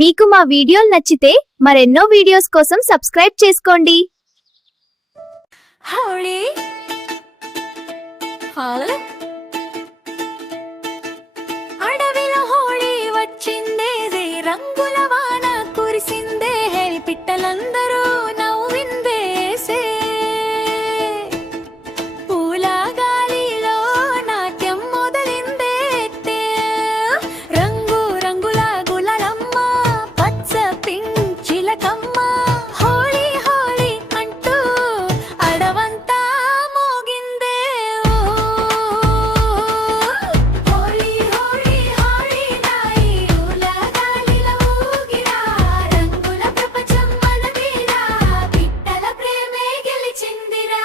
మీకు మా వీడియోలు నచ్చితే మరెన్నో వీడియోస్ కోసం సబ్స్క్రైబ్ చేసుకోండి. హోళీ అడవిలో హోళీ వచ్చిందే, రంగుల వాన కురిసిందే, పిట్టలందరూ నవ్విందేసే. పూల గాలిలో నాట్యం మొదలిందే, రంగు రంగుల గులాలమ్మ, పచ్చ పింక్ చిలకమ్మ, హోళీ హోళీ అంటూ అడవంతా మోగిందే. హోళీ హోళీ హోళీ నాయి పూల గాలిలో ఊగిరా, రంగుల ప్రపంచం మనదిరా, పిట్టల ప్రేమే గెలిచిందిరా.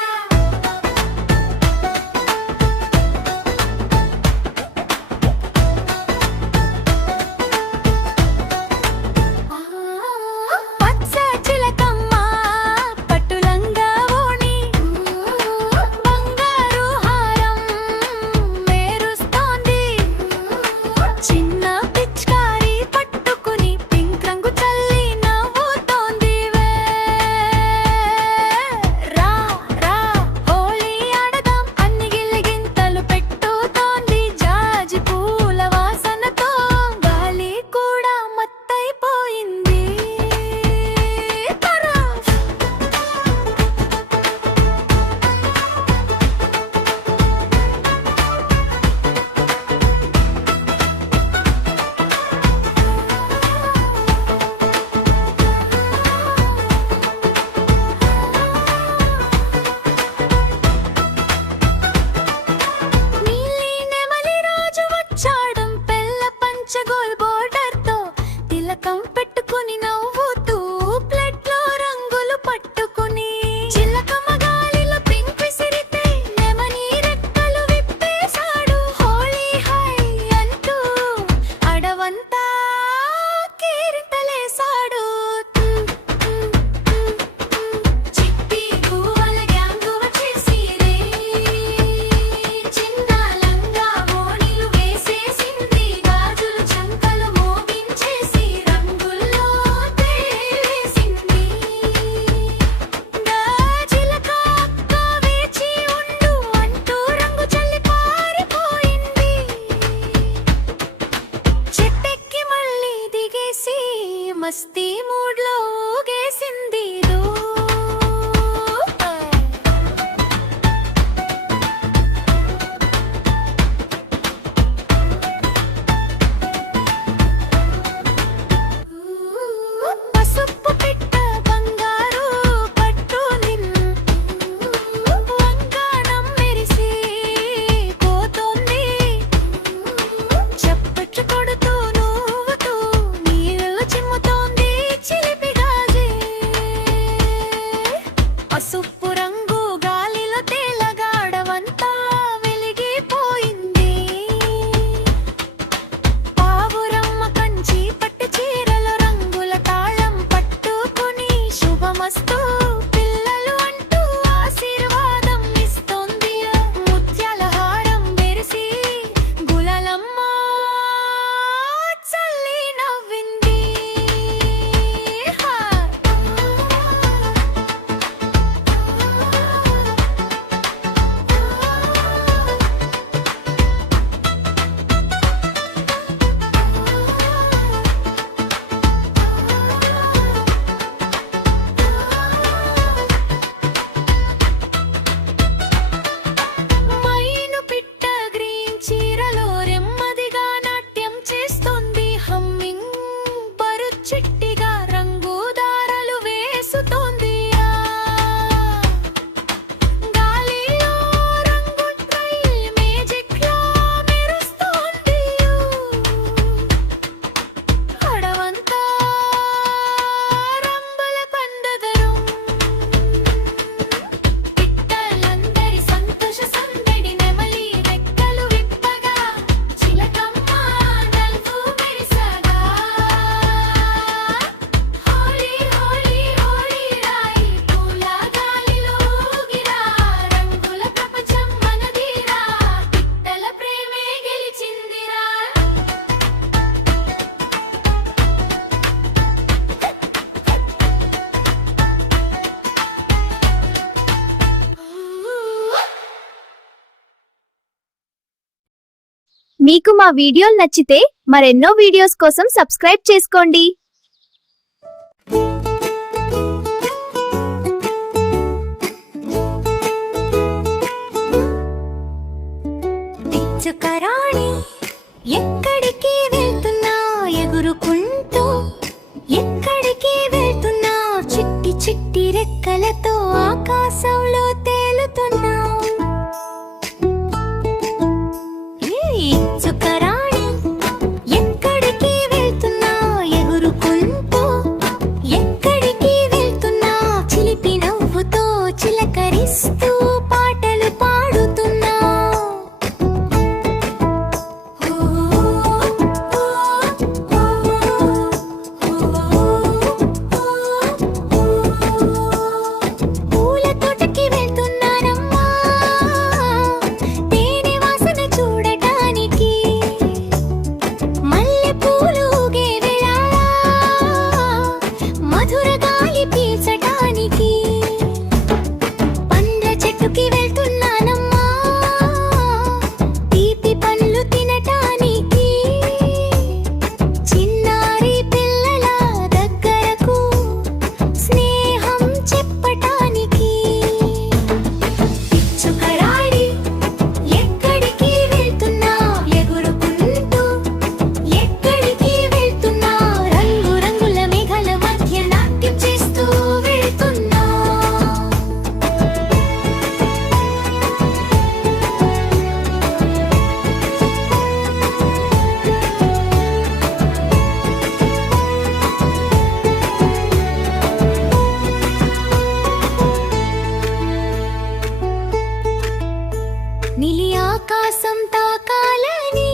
పచ్చ చిలకమ్మ పట్టులంగా ఓణి, బంగారు హారం మేరుస్తోంది, చిన్న పిచ్కారి పట్టుకుని పింక్ రంగు చల్లి నవ్వుతోంది. రా రా హోళీ ఆడదాం, అన్ని గిల్లిగింతలు పెట్టుతోంది, జాజి పూల వాసనతో గాలి కూడా మత్తైపోయింది. నీలి నెమలి రాజు వచ్చాడు, పెళ్ళ పంచ గోల్ బోర్డర్తో, తిలకం పెట్టుకుని నవ్వుతూ ప్లేట్లో రంగులు పట్టుకుని, చిలకమ్మ గాలిలో పింక్ విసిరితే నెమలి రెక్కలు విప్పేశాడు, హోళీ హై అంటూ అడవంతా కేరింతలేశాడు. చిట్టి గువ్వల గ్యాంగు వచ్చేసిరే, చిన్న లంగా ఓణీలు వేసేసింది, గాజులు చంకలు మోగించేసి రంగుల్లో తేలేసింది. చిలక అక్క వేచి ఉండు అంటూ రంగు చల్లి పారిపోయింది, చెట్టెక్కి మళ్ళీ దిగేసి మస్తీ మూడ్లో ఊగేసింది. పసుపు పిట్ట బంగారు పట్టు వంగాణం మెరిసి పోతుంది, చప్పట్లు కొడుతూ నవ్వుతూ నీళ్ళు చిమ్ముతోంది చిలిపి మీకు మా వీడియోలు నచ్చితే మరెన్నో వీడియోస్ కోసం సబ్స్క్రైబ్ చేసుకోండి. పిచ్చుకరాణి ఎక్కడికి వెళ్తున్నా ఎగురుకుంటూ, ఎక్కడికి వెళ్తున్నా చిట్టి చిట్టి రెక్కలతో ఆకాశంలో తేలుతున్నా. పిచ్చుకరాణి ఎక్కడికి వెళ్తున్నా ఎగురుకుంటూ, ఎక్కడికి వెళ్తున్నా చిలిపి నవ్వుతో చిలకరిస్తూ పాటలు పాడుతున్నా. పూల తోటకి వెళ్తున్నానమ్మా తేనె వాసన చూడటానికి, మల్లె పూలు ఊగే వేళ మధుర గాలి పీల్చటానికి. పండ్ల చెట్టుకి వెళ్తున్నానమ్మా తీపి పండ్లు తినటానికి, చిన్నారి పిల్లల దగ్గరకు స్నేహం చెప్పటానికి. పిచ్చుకరాణి ఎక్కడికి వెళ్తున్నా ఎగురుకుంటూ, ఎక్కడికి వెళ్తున్నా రంగు రంగుల మేఘాల మధ్య నాట్యం చేస్తూ వెళ్తున్నా. నీలి ఆకాశం తాకాలని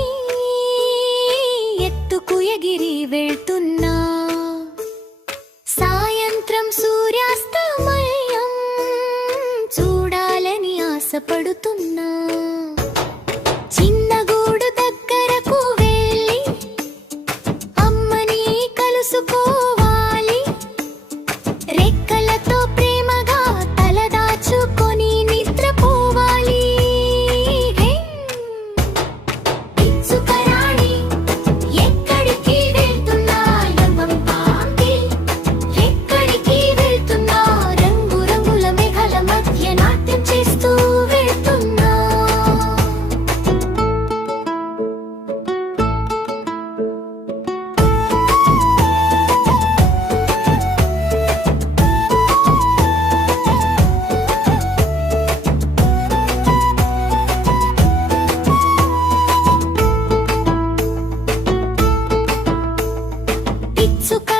ఎత్తుకు ఎగిరి వెళ్తున్నా. సాయంత్రం సూర్యాస్తమయం చూడాలని ఆశపడుతున్నా. చిన్న గూడు దగ్గరకు వెళ్ళి అమ్మని కలుసుకోవాలి, రెక్కలతో ప్రేమగా తలదాచుకొని నిద్రపోవాలి. పిచ్చుకరాణి ఎక్కడికి వెళ్తున్నా యవ్వంపాంగి, ఎక్కడికి వెళ్తున్నా రంగు రంగుల మేఘాల మధ్య నాట్యం చేస్తూ వెళ్తున్నా. పిచ్చుక